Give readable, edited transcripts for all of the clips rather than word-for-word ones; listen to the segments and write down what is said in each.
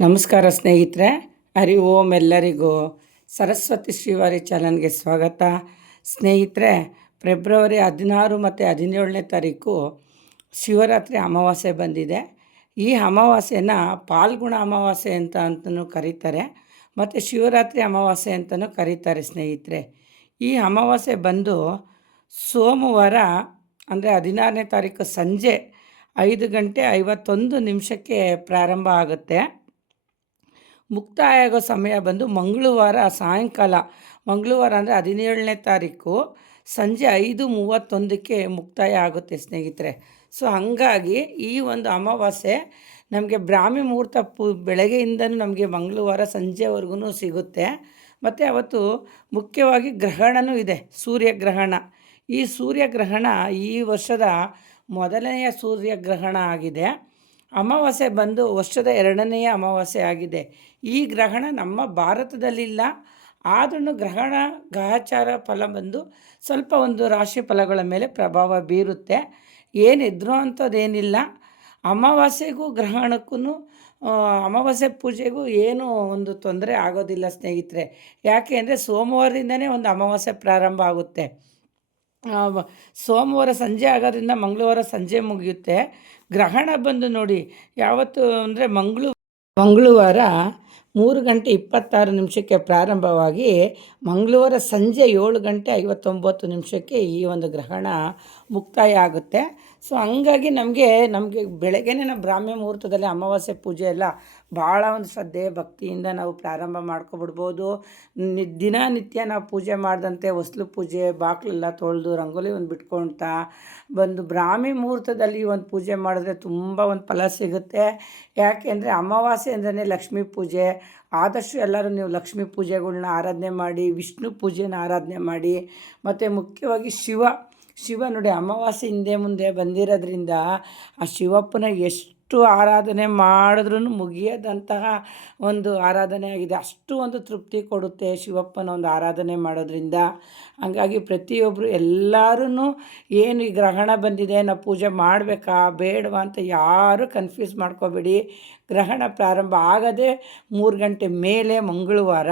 ನಮಸ್ಕಾರ ಸ್ನೇಹಿತರೆ. ಹರಿ ಓಂ ಎಲ್ಲರಿಗೂ. ಸರಸ್ವತಿ ಶ್ರೀವಾರಿ ಚಾನಲ್ಗೆ ಸ್ವಾಗತ. ಸ್ನೇಹಿತರೆ, ಫೆಬ್ರವರಿ 16 ಮತ್ತು 17ನೇ ತಾರೀಕು ಶಿವರಾತ್ರಿ ಅಮಾವಾಸ್ಯೆ ಬಂದಿದೆ. ಈ ಅಮಾವಾಸ್ಯೆನ ಪಾಲ್ಗುಣ ಅಮಾವಾಸ್ಯೆ ಅಂತಲೂ ಕರೀತಾರೆ, ಮತ್ತು ಶಿವರಾತ್ರಿ ಅಮಾವಾಸ್ಯೆ ಅಂತಲೂ ಕರೀತಾರೆ. ಸ್ನೇಹಿತರೆ, ಈ ಅಮಾವಾಸ್ಯೆ ಬಂದು ಸೋಮವಾರ ಅಂದರೆ 16ನೇ ತಾರೀಕು ಸಂಜೆ 5:51 ಪ್ರಾರಂಭ ಆಗುತ್ತೆ. ಮುಕ್ತಾಯ ಆಗೋ ಸಮಯ ಬಂದು ಮಂಗಳವಾರ ಸಾಯಂಕಾಲ, ಮಂಗಳವಾರ ಅಂದರೆ 17ನೇ ತಾರೀಕು ಸಂಜೆ 5:31 ಮುಕ್ತಾಯ ಆಗುತ್ತೆ ಸ್ನೇಹಿತರೆ. ಸೊ ಹಾಗಾಗಿ ಈ ಒಂದು ಅಮಾವಾಸ್ಯೆ ನಮಗೆ ಬ್ರಾಹ್ಮಿ ಮುಹೂರ್ತ ಬೆಳಗ್ಗೆಯಿಂದನೂ ನಮಗೆ ಮಂಗಳವಾರ ಸಂಜೆವರೆಗೂ ಸಿಗುತ್ತೆ. ಮತ್ತು ಅವತ್ತು ಮುಖ್ಯವಾಗಿ ಗ್ರಹಣವೂ ಇದೆ, ಸೂರ್ಯಗ್ರಹಣ. ಈ ಸೂರ್ಯಗ್ರಹಣ ಈ ವರ್ಷದ ಮೊದಲನೆಯ ಸೂರ್ಯಗ್ರಹಣ ಆಗಿದೆ. ಅಮಾವಾಸ್ಯೆ ಬಂದು ವರ್ಷದ 2ನೆಯ ಅಮಾವಾಸ್ಯೆ ಆಗಿದೆ. ಈ ಗ್ರಹಣ ನಮ್ಮ ಭಾರತದಲ್ಲಿಲ್ಲ, ಆದ್ರೂ ಗ್ರಹಚಾರ ಫಲ ಬಂದು ಸ್ವಲ್ಪ ಒಂದು ರಾಶಿ ಫಲಗಳ ಮೇಲೆ ಪ್ರಭಾವ ಬೀರುತ್ತೆ. ಏನಿದ್ರು ಅಂಥದ್ದೇನಿಲ್ಲ. ಅಮಾವಾಸ್ಯೆಗೂ ಗ್ರಹಣಕ್ಕೂ ಅಮಾವಾಸ್ಯೆ ಪೂಜೆಗೂ ಏನೂ ಒಂದು ತೊಂದರೆ ಆಗೋದಿಲ್ಲ ಸ್ನೇಹಿತರೆ. ಯಾಕೆ ಅಂದರೆ ಸೋಮವಾರದಿಂದನೇ ಒಂದು ಅಮಾವಾಸ್ಯೆ ಪ್ರಾರಂಭ ಆಗುತ್ತೆ. ಸೋಮವಾರ ಸಂಜೆ ಆಗೋದ್ರಿಂದ ಮಂಗಳವಾರ ಸಂಜೆ ಮುಗಿಯುತ್ತೆ. ಗ್ರಹಣ ಬಂದು ನೋಡಿ ಯಾವತ್ತು ಅಂದರೆ ಮಂಗಳವಾರ 3:26 ಪ್ರಾರಂಭವಾಗಿ ಮಂಗಳವಾರ ಸಂಜೆ 7:59 ಈ ಒಂದು ಗ್ರಹಣ ಮುಕ್ತಾಯ ಆಗುತ್ತೆ. ಸೊ ಹಂಗಾಗಿ ನಮಗೆ ಬೆಳಗ್ಗೆನೇ ನಾವು ಬ್ರಾಹ್ಮಿ ಮುಹೂರ್ತದಲ್ಲಿ ಅಮಾವಾಸ್ಯೆ ಪೂಜೆ ಎಲ್ಲ ಭಾಳ ಒಂದು ಶ್ರದ್ಧೆ ಭಕ್ತಿಯಿಂದ ನಾವು ಪ್ರಾರಂಭ ಮಾಡ್ಕೊಬಿಡ್ಬೋದು. ದಿನನಿತ್ಯ ನಾವು ಪೂಜೆ ಮಾಡಿದಂತೆ ಹೊಸ್ಲು ಪೂಜೆ, ಬಾಗಿಲೆಲ್ಲ ತೊಳೆದು ರಂಗೋಲಿ ಒಂದು ಬಿಟ್ಕೊಳ್ತಾ ಬಂದು ಬ್ರಾಹ್ಮಿ ಮುಹೂರ್ತದಲ್ಲಿ ಒಂದು ಪೂಜೆ ಮಾಡಿದ್ರೆ ತುಂಬ ಒಂದು ಫಲ ಸಿಗುತ್ತೆ. ಯಾಕೆ ಅಂದರೆ ಅಮಾವಾಸ್ಯೆ ಅಂದ್ರೆ ಲಕ್ಷ್ಮೀ ಪೂಜೆ. ಆದಷ್ಟು ಎಲ್ಲರೂ ನೀವು ಲಕ್ಷ್ಮೀ ಪೂಜೆಗಳ್ನ ಆರಾಧನೆ ಮಾಡಿ, ವಿಷ್ಣು ಪೂಜೆನ ಆರಾಧನೆ ಮಾಡಿ, ಮತ್ತು ಮುಖ್ಯವಾಗಿ ಶಿವ ನೋಡಿ ಅಮಾವಾಸ್ಯೆ ಹಿಂದೆ ಮುಂದೆ ಬಂದಿರೋದ್ರಿಂದ ಆ ಶಿವಪ್ಪನ ಎಷ್ಟು ಆರಾಧನೆ ಮಾಡಿದ್ರೂ ಮುಗಿಯದಂತಹ ಒಂದು ಆರಾಧನೆ ಆಗಿದೆ. ಅಷ್ಟು ಒಂದು ತೃಪ್ತಿ ಕೊಡುತ್ತೆ ಶಿವಪ್ಪನ ಒಂದು ಆರಾಧನೆ ಮಾಡೋದ್ರಿಂದ. ಹಾಗಾಗಿ ಪ್ರತಿಯೊಬ್ಬರು ಎಲ್ಲರೂ ಏನು ಈ ಗ್ರಹಣ ಬಂದಿದೆ ನಾವು ಪೂಜೆ ಮಾಡಬೇಕಾ ಬೇಡವಾ ಅಂತ ಯಾರೂ ಕನ್ಫ್ಯೂಸ್ ಮಾಡ್ಕೋಬೇಡಿ. ಗ್ರಹಣ ಪ್ರಾರಂಭ ಆಗೋದೇ 3 ಗಂಟೆ ಮೇಲೆ ಮಂಗಳವಾರ.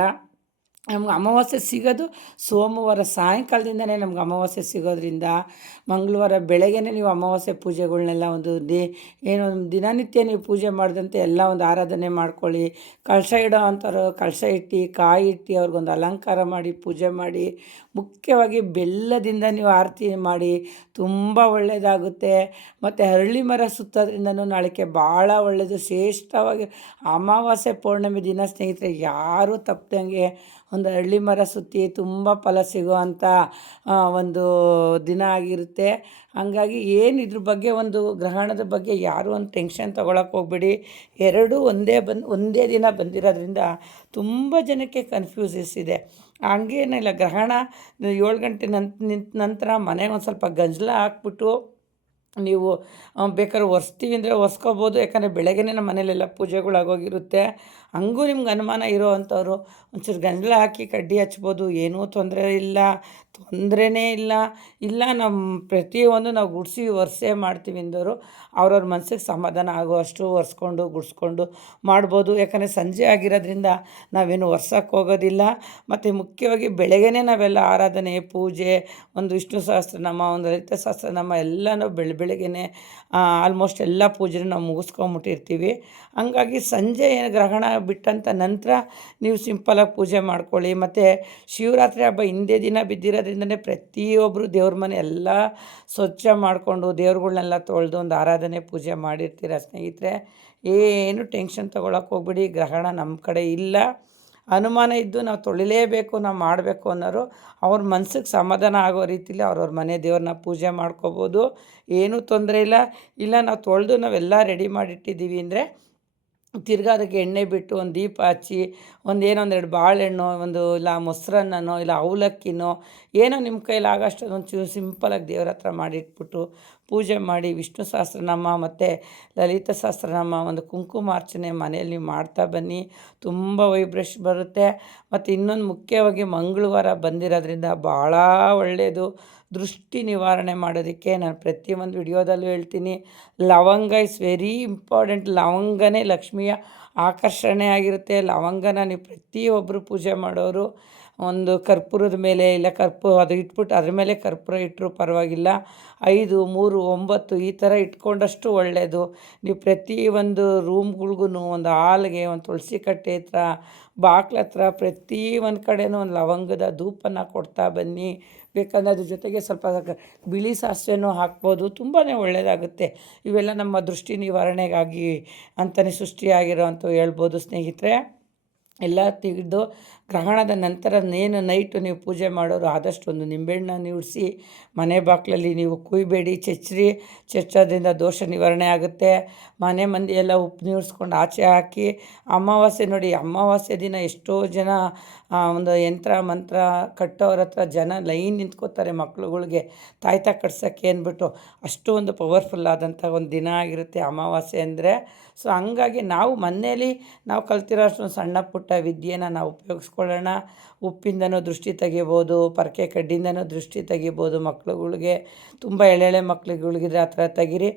ನಮ್ಗೆ ಅಮಾವಾಸ್ಯೆ ಸಿಗೋದು ಸೋಮವಾರ ಸಾಯಂಕಾಲದಿಂದನೇ ನಮ್ಗೆ ಅಮಾವಾಸ್ಯೆ ಸಿಗೋದ್ರಿಂದ ಮಂಗಳವಾರ ಬೆಳಗ್ಗೆನೇ ನೀವು ಅಮಾವಾಸ್ಯೆ ಪೂಜೆಗಳ್ನೆಲ್ಲ ಒಂದು ದಿನನಿತ್ಯ ನೀವು ಪೂಜೆ ಮಾಡಿದಂತೆ ಎಲ್ಲ ಒಂದು ಆರಾಧನೆ ಮಾಡ್ಕೊಳ್ಳಿ. ಕಳಶ ಇಡೋ ಅಂಥವ್ರು ಕಳಶ ಇಟ್ಟು ಕಾಯಿ ಇಟ್ಟು ಅವ್ರಿಗೊಂದು ಅಲಂಕಾರ ಮಾಡಿ ಪೂಜೆ ಮಾಡಿ. ಮುಖ್ಯವಾಗಿ ಬೆಲ್ಲದಿಂದ ನೀವು ಆರತಿ ಮಾಡಿ, ತುಂಬ ಒಳ್ಳೆಯದಾಗುತ್ತೆ. ಮತ್ತು ಅರಳಿ ಮರ ಸುತ್ತೋದ್ರಿಂದನೂ ನಾಳೆಗೆ ಭಾಳ ಒಳ್ಳೆಯದು, ಶ್ರೇಷ್ಠವಾಗಿ. ಅಮಾವಾಸ್ಯೆ ಪೌರ್ಣಮಿ ದಿನ ಸ್ನೇಹಿತರೆ ಯಾರೂ ತಪ್ಪದಂಗೆ ಒಂದು ಅರಳಿ ಮರ ಸುತ್ತಿ ತುಂಬ ಫಲ ಸಿಗುವಂಥ ಒಂದು ದಿನ ಆಗಿರುತ್ತೆ. ಹಾಗಾಗಿ ಏನು ಇದ್ರ ಬಗ್ಗೆ ಒಂದು ಗ್ರಹಣದ ಬಗ್ಗೆ ಯಾರೂ ಒಂದು ಟೆನ್ಷನ್ ತೊಗೊಳಕ್ಕೆ ಹೋಗ್ಬೇಡಿ. ಎರಡೂ ಒಂದೇ ದಿನ ಬಂದಿರೋದ್ರಿಂದ ತುಂಬ ಜನಕ್ಕೆ ಕನ್ಫ್ಯೂಸಸ್ ಇದೆ. ಹಂಗೇನಿಲ್ಲ, ಗ್ರಹಣ 7 ಗಂಟೆ ನಂತರ ಮನೆಗೆ ಒಂದು ಸ್ವಲ್ಪ ಗಂಜಲ ಹಾಕ್ಬಿಟ್ಟು ನೀವು ಬೇಕಾದ್ರೆ ಒರೆಸ್ತೀವಿ ಅಂದರೆ ಒರೆಸ್ಕೋಬೋದು. ಯಾಕಂದರೆ ಬೆಳಗ್ಗೆನೇ ನಮ್ಮ ಮನೇಲೆಲ್ಲ ಪೂಜೆಗಳಾಗೋಗಿರುತ್ತೆ. ಹಂಗೂ ನಿಮ್ಗೆ ಅನುಮಾನ ಇರೋ ಅಂಥವ್ರು ಒಂಚೂರು ಗಂಜಲ ಹಾಕಿ ಕಡ್ಡಿ ಹಚ್ಬೋದು, ಏನೂ ತೊಂದರೆನೇ ಇಲ್ಲ. ನಮ್ಮ ಪ್ರತಿಯೊಂದು ನಾವು ಗುಡಿಸಿ ಒರೆಸೇ ಮಾಡ್ತೀವಿ ಅಂದವರು ಅವ್ರವ್ರ ಮನಸ್ಸಿಗೆ ಸಮಾಧಾನ ಆಗುವಷ್ಟು ಒರೆಸ್ಕೊಂಡು ಗುಡಿಸ್ಕೊಂಡು ಮಾಡ್ಬೋದು. ಯಾಕಂದರೆ ಸಂಜೆ ಆಗಿರೋದ್ರಿಂದ ನಾವೇನು ಒರ್ಸೋಕ್ಕೆ ಹೋಗೋದಿಲ್ಲ. ಮತ್ತು ಮುಖ್ಯವಾಗಿ ಬೆಳಗ್ಗೆನೇ ನಾವೆಲ್ಲ ಆರಾಧನೆ ಪೂಜೆ, ಒಂದು ವಿಷ್ಣು ಸಹಸ್ರನಾಮ, ಒಂದು ಲಲಿತಾ ಸಹಸ್ರನಾಮ ಎಲ್ಲನೂ ಬೆಳಗ್ಗೆನೇ ಆಲ್ಮೋಸ್ಟ್ ಎಲ್ಲ ಪೂಜೆನೂ ನಾವು ಮುಗಿಸ್ಕೊಂಬಿಟ್ಟಿರ್ತೀವಿ. ಹಂಗಾಗಿ ಸಂಜೆ ಗ್ರಹಣ ಬಿಟ್ಟಂಥ ನಂತರ ನೀವು ಸಿಂಪಲಾಗಿ ಪೂಜೆ ಮಾಡ್ಕೊಳ್ಳಿ. ಮತ್ತು ಶಿವರಾತ್ರಿ ಹಬ್ಬ ಹಿಂದೆ ದಿನ ಬಿದ್ದಿರೋದ್ರಿಂದನೇ ಪ್ರತಿಯೊಬ್ಬರು ದೇವ್ರ ಮನೆ ಎಲ್ಲ ಸ್ವಚ್ಛ ಮಾಡಿಕೊಂಡು ದೇವ್ರುಗಳ್ನೆಲ್ಲ ತೊಳೆದು ಒಂದು ಆರಾಧನೆ ಪೂಜೆ ಮಾಡಿರ್ತೀರ ಸ್ನೇಹಿತರೆ. ಏನು ಟೆನ್ಷನ್ ತೊಗೊಳಕ್ಕೆ ಹೋಗ್ಬಿಡಿ. ಗ್ರಹಣ ನಮ್ಮ ಕಡೆ ಇಲ್ಲ. ಅನುಮಾನ ಇದ್ದು ನಾವು ತೊಳಿಲೇಬೇಕು, ನಾವು ಮಾಡಬೇಕು ಅನ್ನೋರು ಅವ್ರ ಮನ್ಸಿಗೆ ಸಮಾಧಾನ ಆಗೋ ರೀತಿಲಿ ಅವ್ರವ್ರ ಮನೆ ದೇವ್ರನ್ನ ಪೂಜೆ ಮಾಡ್ಕೋಬೋದು. ಏನೂ ತೊಂದರೆ ಇಲ್ಲ ನಾವು ತೊಳೆದು ನಾವೆಲ್ಲ ರೆಡಿ ಮಾಡಿಟ್ಟಿದ್ದೀವಿ ಅಂದರೆ ತಿರ್ಗಾ ಅದಕ್ಕೆ ಎಣ್ಣೆ ಬಿಟ್ಟು ಒಂದು ದೀಪ ಹಚ್ಚಿ ಒಂದೆರಡು ಬಾಳೆಹಣ್ಣು, ಇಲ್ಲ ಮೊಸರನ್ನನೋ ಇಲ್ಲ ಅವಲಕ್ಕಿನೋ ಏನೋ ನಿಮ್ಮ ಕೈಲಿ ಆಗೋಷ್ಟು ಒಂಚೂರು ಸಿಂಪಲಾಗಿ ದೇವ್ರ ಹತ್ರ ಮಾಡಿಟ್ಬಿಟ್ಟು ಪೂಜೆ ಮಾಡಿ ವಿಷ್ಣು ಸಹಸ್ರನಾಮ ಮತ್ತು ಲಲಿತಾ ಸಹಸ್ರನಾಮ, ಒಂದು ಕುಂಕುಮಾರ್ಚನೆ ಮನೆಯಲ್ಲಿ ನೀವು ಮಾಡ್ತಾ ಬನ್ನಿ. ತುಂಬ ವೈಬ್ರೇಷನ್ ಬರುತ್ತೆ. ಮತ್ತು ಇನ್ನೊಂದು ಮುಖ್ಯವಾಗಿ ಮಂಗಳವಾರ ಬಂದಿರೋದ್ರಿಂದ ಭಾಳ ಒಳ್ಳೆಯದು. ದೃಷ್ಟಿ ನಿವಾರಣೆ ಮಾಡೋದಕ್ಕೆ ನಾನು ಪ್ರತಿಯೊಂದು ವಿಡಿಯೋದಲ್ಲೂ ಹೇಳ್ತೀನಿ. ಲವಂಗ ಇಸ್ ವೆರಿ ಇಂಪಾರ್ಟೆಂಟ್. ಲವಂಗನೇ ಲಕ್ಷ್ಮಿಯ ಆಕರ್ಷಣೆ ಆಗಿರುತ್ತೆ. ಲವಂಗನ ನೀವು ಪ್ರತಿಯೊಬ್ಬರು ಪೂಜೆ ಮಾಡೋರು ಒಂದು ಕರ್ಪೂರದ ಮೇಲೆ ಇಲ್ಲ ಅದು ಇಟ್ಬಿಟ್ಟು ಅದ್ರ ಮೇಲೆ ಕರ್ಪೂರ ಇಟ್ಟರು ಪರವಾಗಿಲ್ಲ. 5, 3, 9 ಈ ಥರ ಇಟ್ಕೊಂಡಷ್ಟು ಒಳ್ಳೆಯದು. ನೀವು ಪ್ರತಿ ಒಂದು ರೂಮ್ಗಳ್ಗೂ, ಒಂದು ಹಾಲ್ಗೆ, ಒಂದು ತುಳಸಿ ಕಟ್ಟೆ ಹತ್ರ, ಬಾಗ್ಲ ಹತ್ರ ಪ್ರತಿ ಒಂದು ಕಡೆನೂ ಒಂದು ಲವಂಗದ ಧೂಪನ ಕೊಡ್ತಾ ಬನ್ನಿ. ಬೇಕಂದ್ರೆ ಅದ್ರ ಜೊತೆಗೆ ಸ್ವಲ್ಪ ಬಿಳಿ ಸಾಸಿವೆನೂ ಹಾಕ್ಬೋದು, ತುಂಬಾ ಒಳ್ಳೆಯದಾಗುತ್ತೆ. ಇವೆಲ್ಲ ನಮ್ಮ ದೃಷ್ಟಿ ನಿವಾರಣೆಗಾಗಿ ಅಂತಲೇ ಸೃಷ್ಟಿಯಾಗಿರೋ ಅಂತ ಹೇಳ್ಬೋದು ಸ್ನೇಹಿತರೆ. ಎಲ್ಲ ತೆಗೆದು ಗ್ರಹಣದ ನಂತರ ನೈಟು ನೀವು ಪೂಜೆ ಮಾಡೋರು ಆದಷ್ಟು ಒಂದು ನಿಂಬೆಹಣ್ಣನ್ನ ನೀಡಿಸಿ ಮನೆ ಬಾಗಿಲಲ್ಲಿ ನೀವು ಕುಯ್ಬೇಡಿ, ಚೆಚ್ಚೋದ್ರಿಂದ ದೋಷ ನಿವಾರಣೆ ಆಗುತ್ತೆ. ಮನೆ ಮಂದಿ ಎಲ್ಲ ಉಪ್ಪು ನೀರಿಸ್ಕೊಂಡು ಆಚೆ ಹಾಕಿ. ಅಮಾವಾಸ್ಯೆ ನೋಡಿ, ಅಮಾವಾಸ್ಯೆ ದಿನ ಎಷ್ಟೋ ಜನ ಒಂದು ಯಂತ್ರ ಮಂತ್ರ ಕಟ್ಟೋರ ಹತ್ರ ಜನ ಲೈನ್ ನಿಂತ್ಕೋತಾರೆ ಮಕ್ಳುಗಳ್ಗೆ ತಾಯ್ತ ಕಟ್ಸೋಕ್ಕೆ ಅಂದ್ಬಿಟ್ಟು. ಅಷ್ಟು ಒಂದು ಪವರ್ಫುಲ್ ಆದಂಥ ಒಂದು ದಿನ ಆಗಿರುತ್ತೆ ಅಮಾವಾಸ್ಯೆ ಅಂದರೆ. ಸೊ ಹಂಗಾಗಿ ನಾವು ಮನೇಲಿ ನಾವು ಕಲ್ತಿರೋ ಅಷ್ಟು ಸಣ್ಣ ಪುಟ್ಟ ವಿದ್ಯೆನ ನಾವು ಉಪಯೋಗಿಸ್ಕೊಳ್ಳೋಣ. ಉಪ್ಪಿಂದನೂ ದೃಷ್ಟಿ ತೆಗಿಬೋದು, ಪರಕೆ ಕಡ್ಡಿಯಿಂದನೂ ದೃಷ್ಟಿ ತೆಗಿಬೋದು. ಮಕ್ಳುಗಳ್ಗೆ ತುಂಬ ಎಳೆ ಮಕ್ಳುಗಳ್ಗಿದ್ರೆ ಆ ಥರ ತೆಗೀರಿ.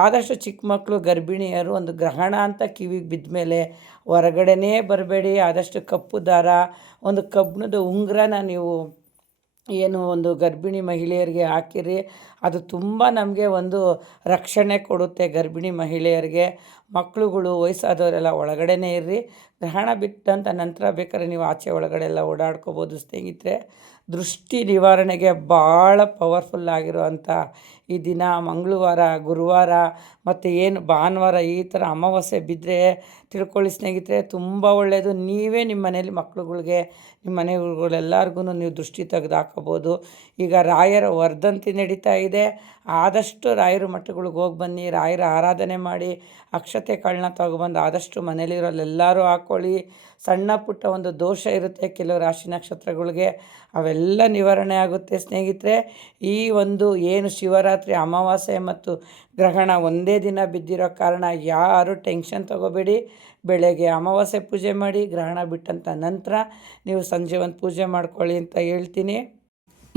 ಆದಷ್ಟು ಚಿಕ್ಕ ಮಕ್ಕಳು, ಗರ್ಭಿಣಿಯರು ಒಂದು ಗ್ರಹಣ ಅಂತ ಕಿವಿಗೆ ಬಿದ್ದ ಮೇಲೆ ಹೊರಗಡೆನೇ ಬರಬೇಡಿ. ಆದಷ್ಟು ಕಪ್ಪು ದಾರ, ಒಂದು ಕಬ್ಬಿಣದ ಉಂಗುರನ ನೀವು ಏನು ಒಂದು ಗರ್ಭಿಣಿ ಮಹಿಳೆಯರಿಗೆ ಹಾಕಿರಿ. ಅದು ತುಂಬ ನಮಗೆ ಒಂದು ರಕ್ಷಣೆ ಕೊಡುತ್ತೆ ಗರ್ಭಿಣಿ ಮಹಿಳೆಯರಿಗೆ. ಮಕ್ಕಳುಗಳು, ವಯಸ್ಸಾದವರೆಲ್ಲ ಒಳಗಡೆನೇ ಇರ್ರಿ. ಗ್ರಹಣ ಬಿಟ್ಟಂಥ ನಂತರ ಬೇಕಾದ್ರೆ ನೀವು ಆಚೆ ಒಳಗಡೆ ಎಲ್ಲ ಓಡಾಡ್ಕೋಬೋದು ಸ್ನೇಹಿತರೆ. ದೃಷ್ಟಿ ನಿವಾರಣೆಗೆ ಭಾಳ ಪವರ್ಫುಲ್ ಆಗಿರುವಂಥ ಈ ದಿನ ಮಂಗಳವಾರ, ಗುರುವಾರ ಮತ್ತು ಏನು ಭಾನುವಾರ ಈ ಥರ ಅಮಾವಾಸ್ಯೆ ಬಿದ್ದರೆ ತಿಳ್ಕೊಳ್ಳಿ ಸ್ನೇಹಿತರೆ, ತುಂಬ ಒಳ್ಳೆಯದು. ನೀವೇ ನಿಮ್ಮ ಮನೇಲಿ ಮಕ್ಳುಗಳ್ಗೆ, ನಿಮ್ಮ ಮನೆಗಳೆಲ್ಲರಿಗೂ ನೀವು ದೃಷ್ಟಿ ತೆಗೆದು ಹಾಕೋಬೋದು. ಈಗ ರಾಯರ ವರ್ಧಂತಿ ನಡೀತಾ ಇದೆ. ಆದಷ್ಟು ರಾಯರ ಮಠಗಳಿಗೆ ಹೋಗಿ ಬನ್ನಿ, ರಾಯರ ಆರಾಧನೆ ಮಾಡಿ, ಅಕ್ಷತೆ ಕಾಳನ್ನ ತೊಗೊಬಂದು ಆದಷ್ಟು ಮನೇಲಿರೋಲ್ಲೆಲ್ಲರೂ ಹಾಕ್ಕೊಳ್ಳಿ. ಸಣ್ಣ ಪುಟ್ಟ ಒಂದು ದೋಷ ಇರುತ್ತೆ ಕೆಲವು ರಾಶಿ ನಕ್ಷತ್ರಗಳಿಗೆ, ಅವೆಲ್ಲ ನಿವಾರಣೆ ಆಗುತ್ತೆ ಸ್ನೇಹಿತರೆ. ಈ ಒಂದು ಏನು ಶಿವರಾತ್ರಿ, ಅಮಾವಾಸ್ಯೆ ಮತ್ತು ಗ್ರಹಣ ಒಂದೇ ದಿನ ಬಿದ್ದಿರೋ ಕಾರಣ ಯಾರು ಟೆನ್ಷನ್ ತೊಗೋಬೇಡಿ. ಬೆಳಗ್ಗೆ ಅಮಾವಾಸ್ಯೆ ಪೂಜೆ ಮಾಡಿ, ಗ್ರಹಣ ಬಿಟ್ಟಂಥ ನಂತರ ನೀವು ಸಂಜೆ ಒಂದು ಪೂಜೆ ಮಾಡ್ಕೊಳ್ಳಿ ಅಂತ ಹೇಳ್ತೀನಿ.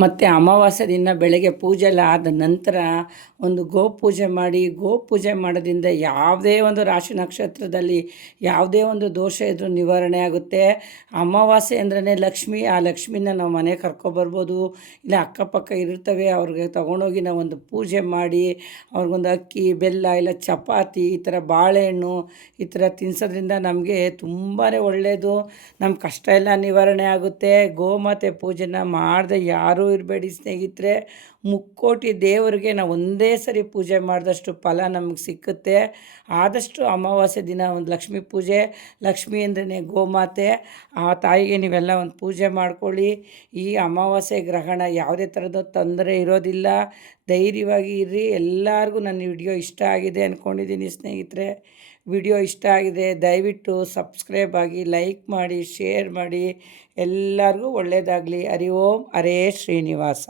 ಮತ್ತು ಅಮಾವಾಸ್ಯೆ ದಿನ ಬೆಳಗ್ಗೆ ಪೂಜೆ ಎಲ್ಲ ಆದ ನಂತರ ಒಂದು ಗೋಪೂಜೆ ಮಾಡಿ. ಗೋಪೂಜೆ ಮಾಡೋದ್ರಿಂದ ಯಾವುದೇ ಒಂದು ರಾಶಿ ನಕ್ಷತ್ರದಲ್ಲಿ ಯಾವುದೇ ಒಂದು ದೋಷ ಇದ್ದರೂ ನಿವಾರಣೆ ಆಗುತ್ತೆ. ಅಮಾವಾಸ್ಯೆ ಅಂದ್ರೇ ಲಕ್ಷ್ಮಿ. ಆ ಲಕ್ಷ್ಮಿನ ನಾವು ಮನೆಗೆ ಕರ್ಕೊಬರ್ಬೋದು, ಇಲ್ಲ ಅಕ್ಕಪಕ್ಕ ಇರ್ತವೆ ಅವ್ರಿಗೆ ತೊಗೊಂಡೋಗಿ ನಾವು ಒಂದು ಪೂಜೆ ಮಾಡಿ ಅವ್ರಿಗೊಂದು ಅಕ್ಕಿ, ಬೆಲ್ಲ, ಇಲ್ಲ ಚಪಾತಿ, ಈ ಥರ ಬಾಳೆಹಣ್ಣು ಈ ಥರ ತಿನ್ನಿಸೋದ್ರಿಂದ ನಮಗೆ ತುಂಬಾ ಒಳ್ಳೆಯದು. ನಮ್ಮ ಕಷ್ಟ ಎಲ್ಲ ನಿವಾರಣೆ ಆಗುತ್ತೆ. ಗೋಮಾತೆ ಪೂಜೆನ ಮಾಡದೆ ಯಾರೂ ಇರಬೇಡಿ ಸ್ನೇಹಿತರೆ. ಮುಕ್ಕೋಟಿ ದೇವರಿಗೆ ನಾವು ಒಂದೇ ಸರಿ ಪೂಜೆ ಮಾಡಿದಷ್ಟು ಫಲ ನಮಗೆ ಸಿಕ್ಕುತ್ತೆ. ಆದಷ್ಟು ಅಮಾವಾಸ್ಯೆ ದಿನ ಒಂದು ಲಕ್ಷ್ಮೀ ಪೂಜೆ, ಲಕ್ಷ್ಮಿ ಅಂದ್ರೇ ಗೋಮಾತೆ, ಆ ತಾಯಿಗೆ ನೀವೆಲ್ಲ ಒಂದು ಪೂಜೆ ಮಾಡ್ಕೊಳ್ಳಿ. ಈ ಅಮಾವಾಸ್ಯೆ ಗ್ರಹಣ ಯಾವುದೇ ಥರದ ತೊಂದರೆ ಇರೋದಿಲ್ಲ. ಧೈರ್ಯವಾಗಿ ಇರ್ರಿ. ಎಲ್ಲರಿಗೂ ನನ್ನ ವಿಡಿಯೋ ಇಷ್ಟ ಆಗಿದೆ ಅಂದ್ಕೊಂಡಿದ್ದೀನಿ ಸ್ನೇಹಿತರೆ. ವಿಡಿಯೋ ಇಷ್ಟ ಆಗಿದೆ ದಯವಿಟ್ಟು ಸಬ್ಸ್ಕ್ರೈಬ್ ಆಗಿ, ಲೈಕ್ ಮಾಡಿ, ಶೇರ್ ಮಾಡಿ. ಎಲ್ಲರಿಗೂ ಒಳ್ಳೆಯದಾಗಲಿ. ಹರಿ ಓಂ. ಹರೇ ಶ್ರೀನಿವಾಸ.